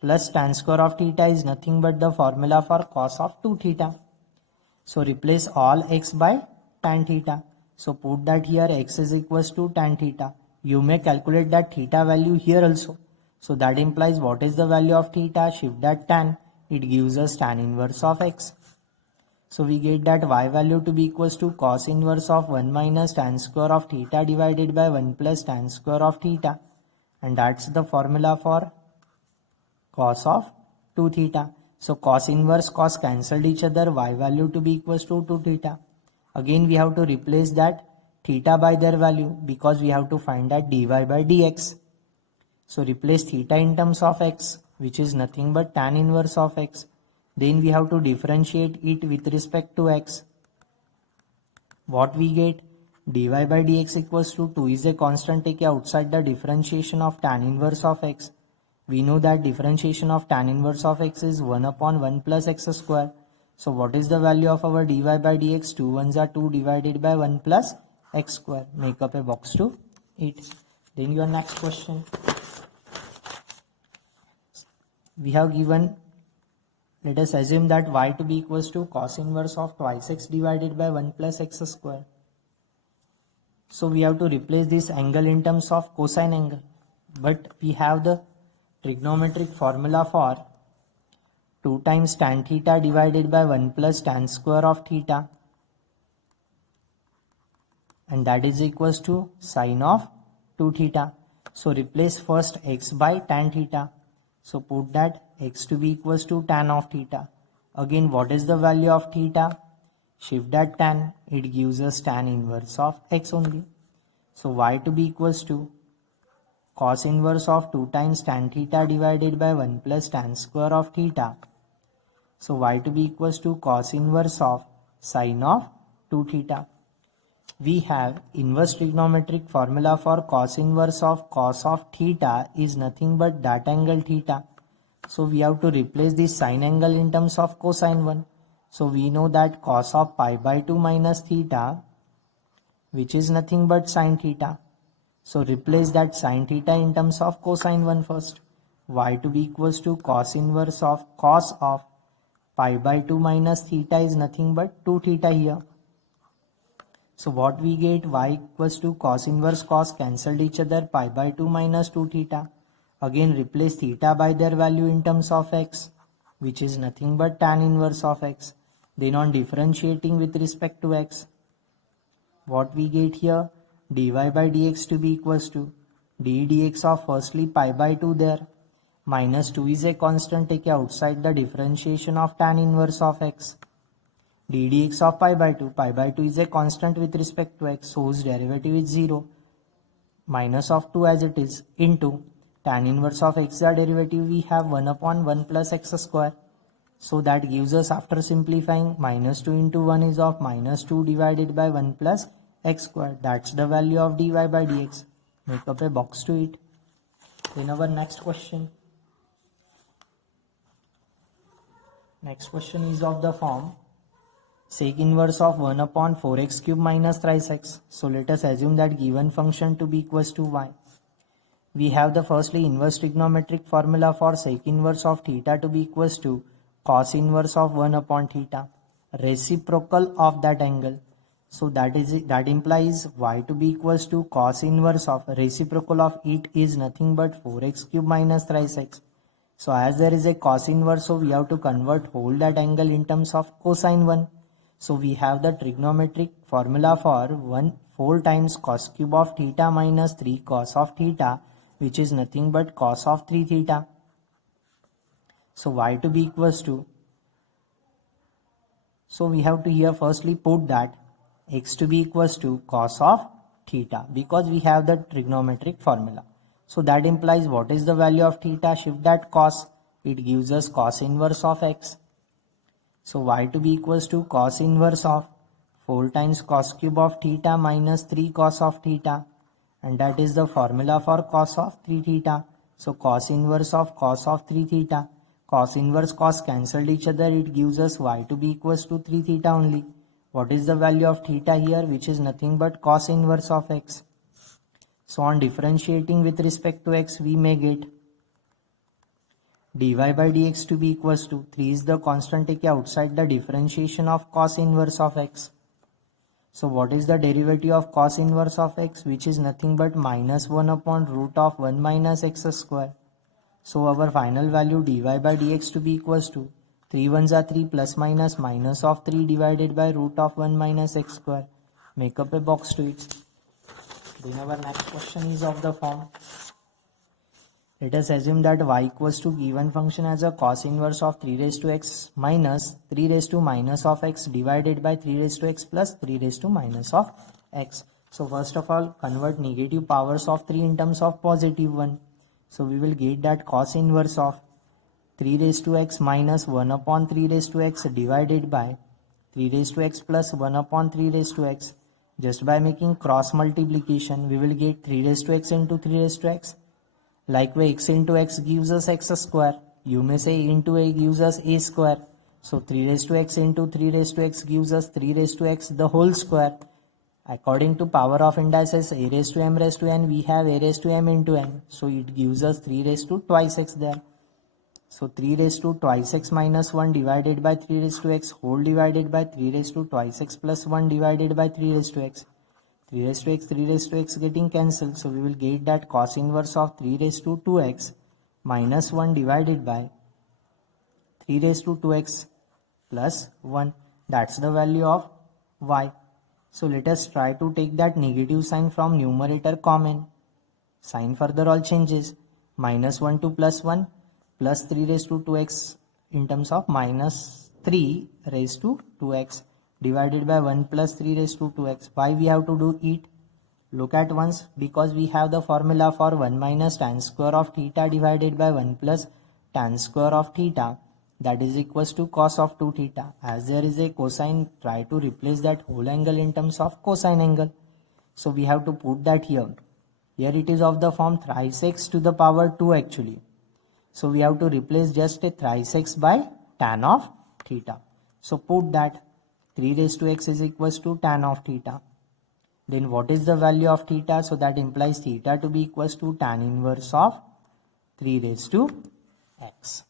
plus tan square of theta is nothing but the formula for cos of 2 theta. So replace all x by tan theta. So put that here x is equals to tan theta You may calculate that theta value here also. So that implies what is the value of theta? Shift that tan. It gives us tan inverse of x. So we get that y value to be equals to cos inverse of 1 minus tan square of theta divided by 1 plus tan square of theta. And that's the formula for cos of 2 theta. So cos inverse cos cancelled each other, y value to be equals to 2 theta. Again we have to replace that theta by their value because we have to find that dy by dx. So replace theta in terms of x, which is nothing but tan inverse of x. Then we have to differentiate it with respect to x. What we get? Dy by dx equals to 2 is a constant taken outside the differentiation of tan inverse of x. We know that differentiation of tan inverse of x is 1 upon 1 plus x square. So what is the value of our dy by dx? 2 ones are 2 divided by 1 plus x square. Make up a box to it. Then your next question. We have given, let us assume that y to be equals to cos inverse of twice x divided by 1 plus x square. So we have to replace this angle in terms of cosine angle. But we have the trigonometric formula for 2 times tan theta divided by 1 plus tan square of theta. And that is equals to sine of 2 theta. So replace first x by tan theta. So put that x to be equals to tan of theta. Again, what is the value of theta? Shift that tan. It gives us tan inverse of x only. So y to be equals to cos inverse of 2 times tan theta divided by 1 plus tan square of theta. So y to be equals to cos inverse of sine of 2 theta. We have inverse trigonometric formula for cos inverse of cos of theta is nothing but that angle theta. So we have to replace this sine angle in terms of cosine one. So we know that cos of pi by 2 minus theta, which is nothing but sine theta. So replace that sine theta in terms of cosine 1 first. Y to be equals to cos inverse of cos of pi by 2 minus theta is nothing but 2 theta here. So what we get? Y equals to cos inverse cos cancelled each other, pi by 2 minus 2 theta. Again replace theta by their value in terms of x, which is nothing but tan inverse of x. Then on differentiating with respect to x, what we get here? Dy by dx to be equals to d dx of firstly pi by 2 there. Minus 2 is a constant taken outside the differentiation of tan inverse of x. D dx of pi by 2 is a constant with respect to x, so whose derivative is 0. Minus of 2 as it is into tan inverse of x, the derivative we have 1 upon 1 plus x square. So that gives us, after simplifying, minus 2 into 1 is of minus 2 divided by 1 plus x square. That's the value of dy by dx. Make up a box to it. Then our next question. Next question is of the form sec inverse of 1 upon 4x cube minus thrice x. So let us assume that given function to be equals to y. We have the firstly inverse trigonometric formula for sec inverse of theta to be equals to cos inverse of 1 upon theta, reciprocal of that angle. So that implies y to be equals to cos inverse of reciprocal of it is nothing but 4x cube minus thrice x. So as there is a cos inverse, so we have to convert whole that angle in terms of cosine 1. So we have the trigonometric formula for 4 times cos cube of theta minus 3 cos of theta, which is nothing but cos of 3 theta. So y to be equals to, so we have to here firstly put that x to be equals to cos of theta because we have the trigonometric formula. So that implies what is the value of theta? Shift that cos, it gives us cos inverse of x. So y to be equals to cos inverse of 4 times cos cube of theta minus 3 cos of theta, and that is the formula for cos of 3 theta. So cos inverse of cos of 3 theta. Cos inverse cos cancelled each other, it gives us y to be equals to 3 theta only. What is the value of theta here? Which is nothing but cos inverse of x. So on differentiating with respect to x, we may get dy by dx to be equals to 3 is the constant taken outside the differentiation of cos inverse of x. So what is the derivative of cos inverse of x, which is nothing but minus 1 upon root of 1 minus x square. So our final value dy by dx to be equals to 3 ones are 3 plus minus minus of 3 divided by root of 1 minus x square. Make up a box to it. Then our next question is of the form. Let us assume that y equals to given function as a cos inverse of 3 raised to x minus 3 raised to minus of x divided by 3 raised to x plus 3 raised to minus of x. So first of all, convert negative powers of 3 in terms of positive 1. So we will get that cos inverse of 3 raised to x minus 1 upon 3 raised to x divided by 3 raised to x plus 1 upon 3 raised to x. Just by making cross multiplication, we will get 3 raised to x into 3 raised to x. Likewise, x into x gives us x square. You may say into a gives us a square. So 3 raised to x into 3 raised to x gives us 3 raised to x the whole square. According to power of indices a raised to m raised to n, we have a raised to m into n. So it gives us 3 raised to twice x there. So 3 raised to twice x minus 1 divided by 3 raised to x whole divided by 3 raised to twice x plus 1 divided by 3 raised to x. 3 raised to x, 3 raised to x getting cancelled. So we will get that cos inverse of 3 raised to 2x minus 1 divided by 3 raised to 2x plus 1. That's the value of y. So let us try to take that negative sign from numerator common. Sign further all changes. Minus 1 to plus 1 plus 3 raised to 2x in terms of minus 3 raised to 2x divided by 1 plus 3 raised to 2x. Why we have to do it? Look at once, because we have the formula for 1 minus tan square of theta divided by 1 plus tan square of theta, that is equals to cos of 2 theta. As there is a cosine, try to replace that whole angle in terms of cosine angle. So we have to put that here. Here it is of the form thrice x to the power 2 actually. So we have to replace just a thrice x by tan of theta. So put that 3 raised to x is equals to tan of theta. Then what is the value of theta? So that implies theta to be equals to tan inverse of 3 raised to x.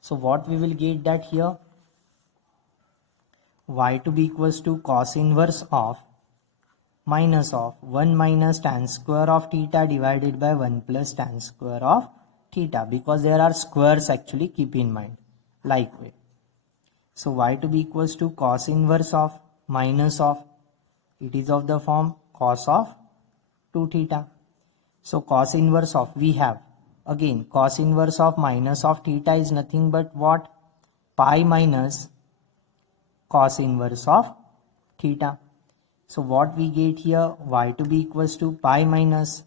So what we will get that here? Y to be equals to cos inverse of minus of 1 minus tan square of theta divided by 1 plus tan square of theta, because there are squares actually, keep in mind. Likewise. So y to be equals to cos inverse of minus of, it is of the form cos of 2 theta. So cos inverse of, we have again cos inverse of minus of theta is nothing but what? Pi minus cos inverse of theta. So what we get here? Y to be equals to pi minus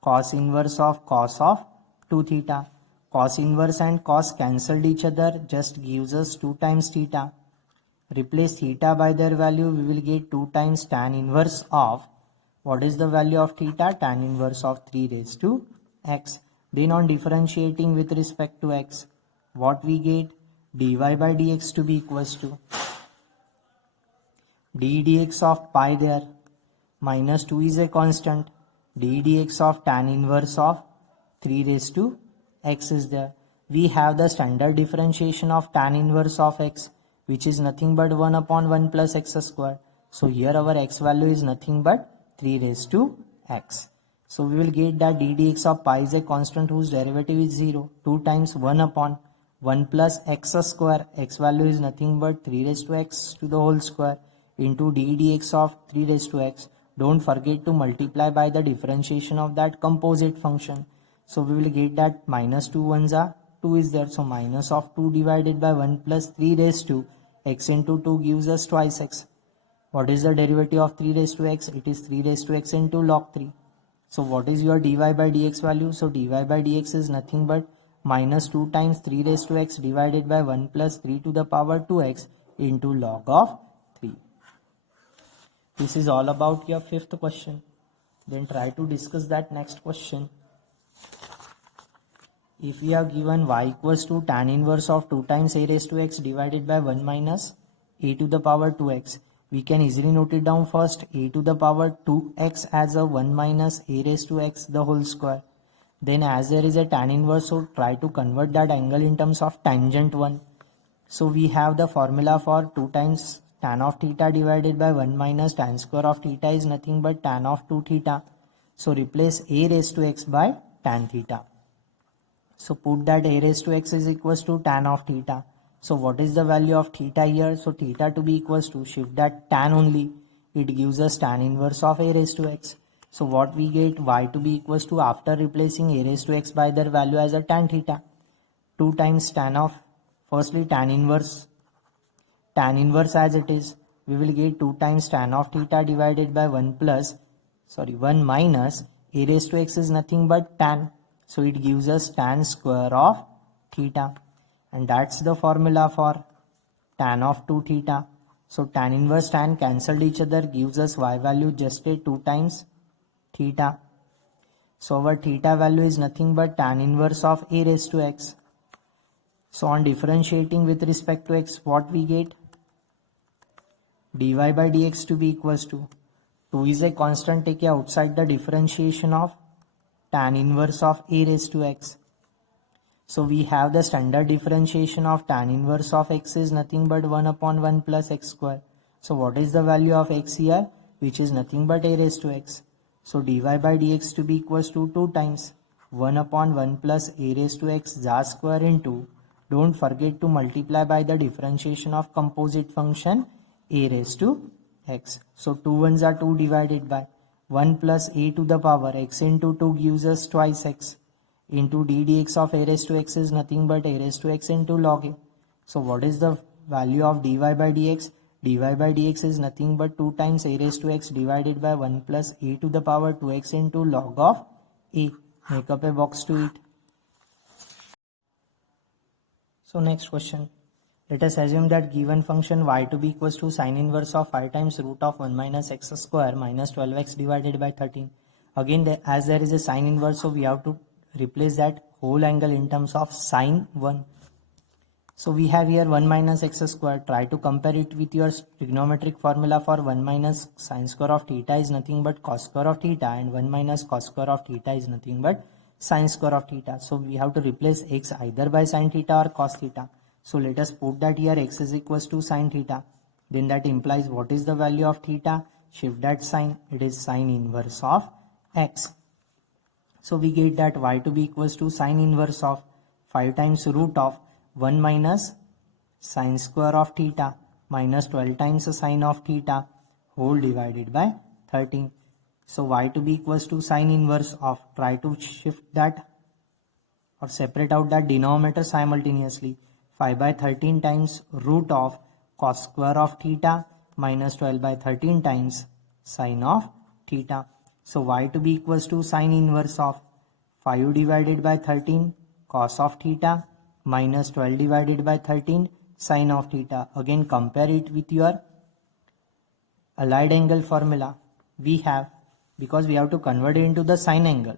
cos inverse of 2 theta. Cos inverse and cos cancelled each other, just gives us 2 times theta. Replace theta by their value, we will get 2 times tan inverse of, what is the value of theta? Tan inverse of 3 raised to x. Then on differentiating with respect to x, what we get? Dy by dx to be equals to d dx of pi there, minus 2 is a constant, d dx of tan inverse of 3 raised to x is there. We have the standard differentiation of tan inverse of x, which is nothing but 1 upon 1 plus x square. So here our x value is nothing but 3 raised to x. So we will get that d dx of pi is a constant whose derivative is 0. 2 times 1 upon 1 plus x square, x value is nothing but 3 raised to x to the whole square into d dx of 3 raised to x. Don't forget to multiply by the differentiation of that composite function. So we will get that minus 2 ones are 2 is there. So minus of 2 divided by 1 plus 3 raised to x into 2 gives us twice x. What is the derivative of 3 raised to x? It is 3 raised to x into log 3. So what is your dy by dx value? So dy by dx is nothing but minus 2 times 3 raised to x divided by 1 plus 3 to the power 2x into log of 3. This is all about your fifth question. Then try to discuss that next question. If we have given y equals to tan inverse of 2 times a raised to x divided by 1 minus a to the power 2x, we can easily note it down first. A to the power 2x as a 1 minus a raised to x the whole square. Then as there is a tan inverse, so try to convert that angle in terms of tangent 1. So we have the formula for 2 times tan of theta divided by 1 minus tan square of theta is nothing but tan of 2 theta. So replace a raised to x by tan theta. So put that a raised to x is equals to tan of theta. So what is the value of theta here? So theta to be equals to, shift that tan only, it gives us tan inverse of a raised to x. So what we get, y to be equals to, after replacing a raised to x by their value as a tan theta, 2 times tan of, firstly tan inverse as it is, we will get 2 times tan of theta divided by 1 minus a raised to x is nothing but tan. So it gives us tan square of theta, and that's the formula for tan of 2 theta. So tan inverse tan cancelled each other, gives us y value just a 2 times theta. So our theta value is nothing but tan inverse of a raised to x. So on differentiating with respect to x, what we get? dy by dx to be equals to, 2 is a constant, take outside the differentiation of tan inverse of a raised to x. So we have the standard differentiation of tan inverse of x is nothing but 1 upon 1 plus x square. So what is the value of x here? Which is nothing but a raised to x. So dy by dx to be equals to 2 times 1 upon 1 plus a raised to x the square into, don't forget to multiply by the differentiation of composite function a raised to x. So 2 ones are 2 divided by 1 plus a to the power x into 2 gives us twice x, into d dx of a raised to x is nothing but a raised to x into log a. So what is the value of dy by dx? dy by dx is nothing but 2 times a raised to x divided by 1 plus a to the power 2x into log of a. Make up a box to it. So next question. Let us assume that given function y to be equals to sine inverse of 5 times root of 1 minus x square minus 12x divided by 13. Again, as there is a sine inverse, so we have to replace that whole angle in terms of sine 1. So we have here 1 minus x square. Try to compare it with your trigonometric formula for 1 minus sine square of theta is nothing but cos square of theta, and 1 minus cos square of theta is nothing but sine square of theta. So we have to replace x either by sine theta or cos theta. So let us put that here x is equals to sine theta. Then that implies what is the value of theta? Shift that sign, it is sine inverse of x. So we get that y to be equals to sine inverse of 5 times root of 1 minus sine square of theta minus 12 times sine of theta whole divided by 13. So y to be equals to sine inverse of, try to shift that or separate out that denominator simultaneously, 5 by 13 times root of cos square of theta minus 12 by 13 times sine of theta. So y to be equals to sine inverse of 5 divided by 13 cos of theta minus 12 divided by 13 sine of theta. Again compare it with your allied angle formula we have, because we have to convert it into the sine angle.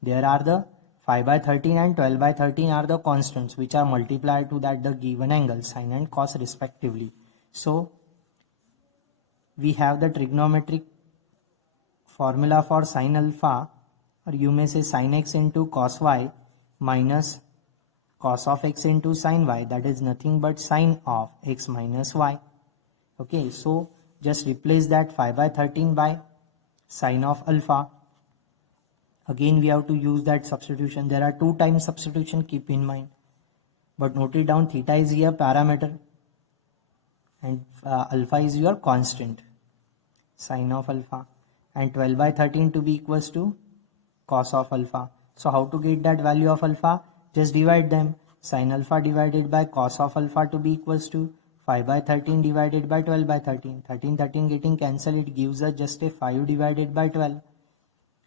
There are the 5 by 13 and 12 by 13 are the constants which are multiplied to that the given angle sine and cos respectively. So we have the trigonometric formula for sine alpha, or you may say sine x into cos y minus cos of x into sine y, that is nothing but sine of x minus y. Okay, so just replace that 5 by 13 by sine of alpha. Again we have to use that substitution. There are 2 times substitution, keep in mind, but note it down. Theta is here parameter and alpha is your constant, sine of alpha, and 12 by 13 to be equals to cos of alpha. So how to get that value of alpha? Just divide them. Sine alpha divided by cos of alpha to be equals to 5 by 13 divided by 12 by 13. 13 getting cancelled, it gives us just a 5 divided by 12.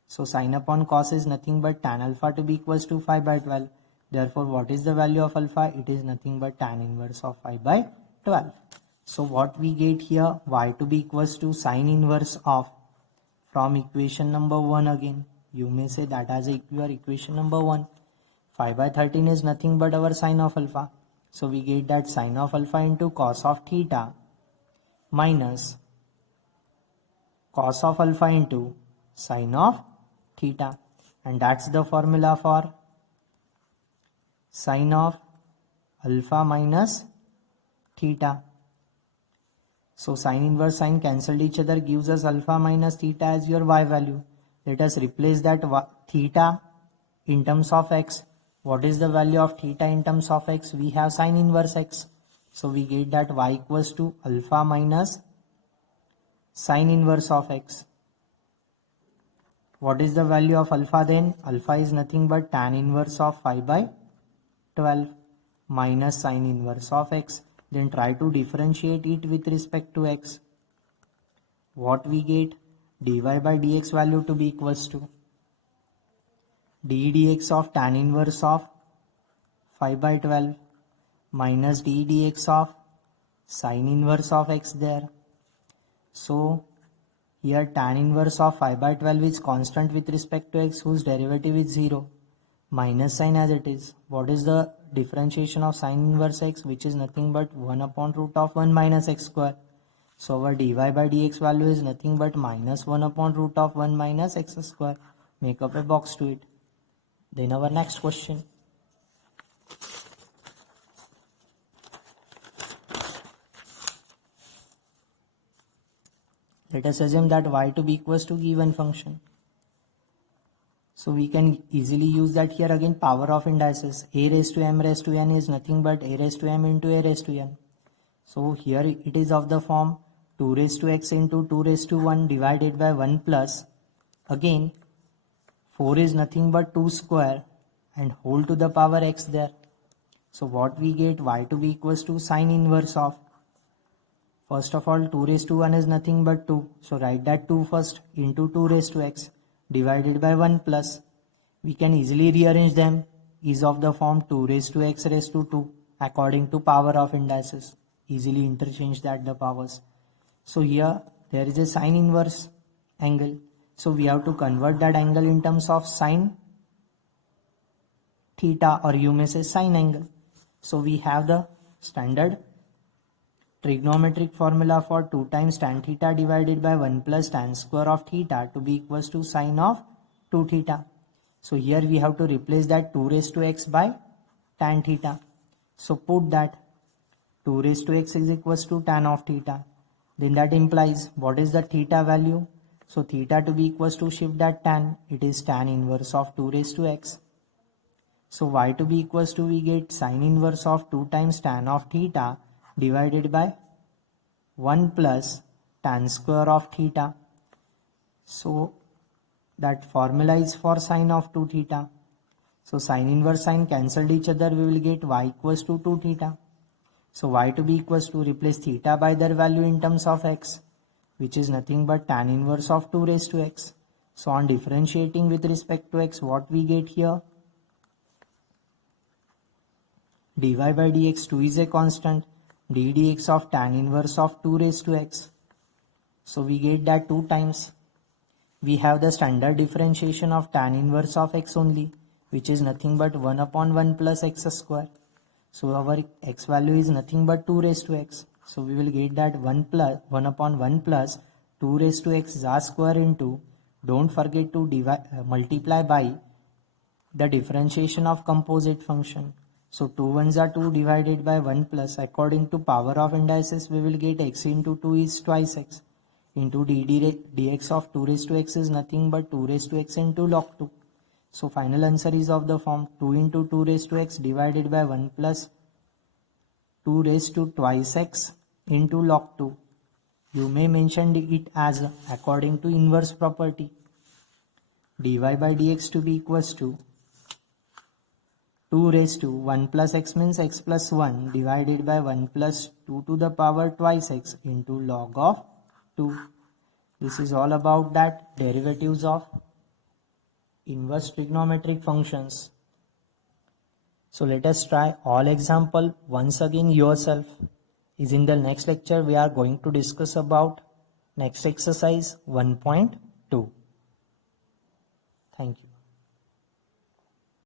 So sine upon cos is nothing but tan alpha to be equals to 5 by 12. Therefore what is the value of alpha? It is nothing but tan inverse of 5 by 12. So what we get here, y to be equals to sine inverse of, from equation number 1 again, you may say that as your equation number 1. 5 by 13 is nothing but our sine of alpha. So we get that sine of alpha into cos of theta minus cos of alpha into sine of theta, and that's the formula for sine of alpha minus theta. So sine inverse sine cancelled each other, gives us alpha minus theta as your y value. Let us replace that theta in terms of x. What is the value of theta in terms of x? We have sine inverse x. So we get that y equals to alpha minus sine inverse of x. What is the value of alpha then? Alpha is nothing but tan inverse of 5 by 12 minus sine inverse of x. Then try to differentiate it with respect to x. What we get? Dy by dx value to be equals to d dx of tan inverse of 5 by 12 minus d dx of sine inverse of x there. So here tan inverse of 5 by 12 is constant with respect to x, whose derivative is 0, minus sign as it is. What is the differentiation of sine inverse x, which is nothing but 1 upon root of 1 minus x square. So our dy by dx value is nothing but minus 1 upon root of 1 minus x square. Make up a box to it. Then our next question. Let us assume that y to be equals to given function. So we can easily use that here again, power of indices. A raised to m raised to n is nothing but a raised to m into a raised to n. So here it is of the form 2 raised to x into 2 raised to 1 divided by 1 plus, again 4 is nothing but 2 square and whole to the power x there. So what we get? Y to be equals to sine inverse of, first of all 2 raised to 1 is nothing but 2. So write that 2 first into 2 raised to x divided by 1 plus. We can easily rearrange them, is of the form 2 raised to x raised to 2 according to power of indices. Easily interchange that the powers. So here there is a sine inverse angle. So we have to convert that angle in terms of sine theta, or you may say sine angle. So we have the standard trigonometric formula for 2 times tan theta divided by 1 plus tan square of theta to be equals to sine of 2 theta. So here we have to replace that 2 raised to x by tan theta. So put that 2 raised to x is equals to tan of theta. Then that implies what is the theta value? So theta to be equals to, shift that tan, it is tan inverse of 2 raised to x. So y to be equals to, we get sine inverse of 2 times tan of theta divided by 1 plus tan square of theta. So that formula is for sine of 2 theta. So sine inverse sine cancelled each other, we will get y equals to 2 theta. So y to be equals to, replace theta by their value in terms of x, which is nothing but tan inverse of 2 raised to x. So on differentiating with respect to x, what we get here? Dy by dx, 2 is a constant, d dx of tan inverse of 2 raised to x. So we get that 2 times. We have the standard differentiation of tan inverse of x only, which is nothing but 1 upon 1 plus x square. So our x value is nothing but 2 raised to x. So we will get that 1 upon 1 plus 2 raised to x square into, don't forget to multiply by the differentiation of composite function. So 2 ones are 2 divided by 1 plus, according to power of indices we will get x into 2 is twice x into dx of 2 raised to x is nothing but 2 raised to x into log 2. So final answer is of the form 2 into 2 raised to x divided by 1 plus 2 raised to twice x into log 2. You may mention it as according to inverse property. Dy by dx to be equals to 2 raised to 1 plus x means x plus 1 divided by 1 plus 2 to the power twice x into log of 2. This is all about that derivatives of inverse trigonometric functions. So let us try all example once again yourself. Is in the next lecture we are going to discuss about next exercise 1.2. Thank you.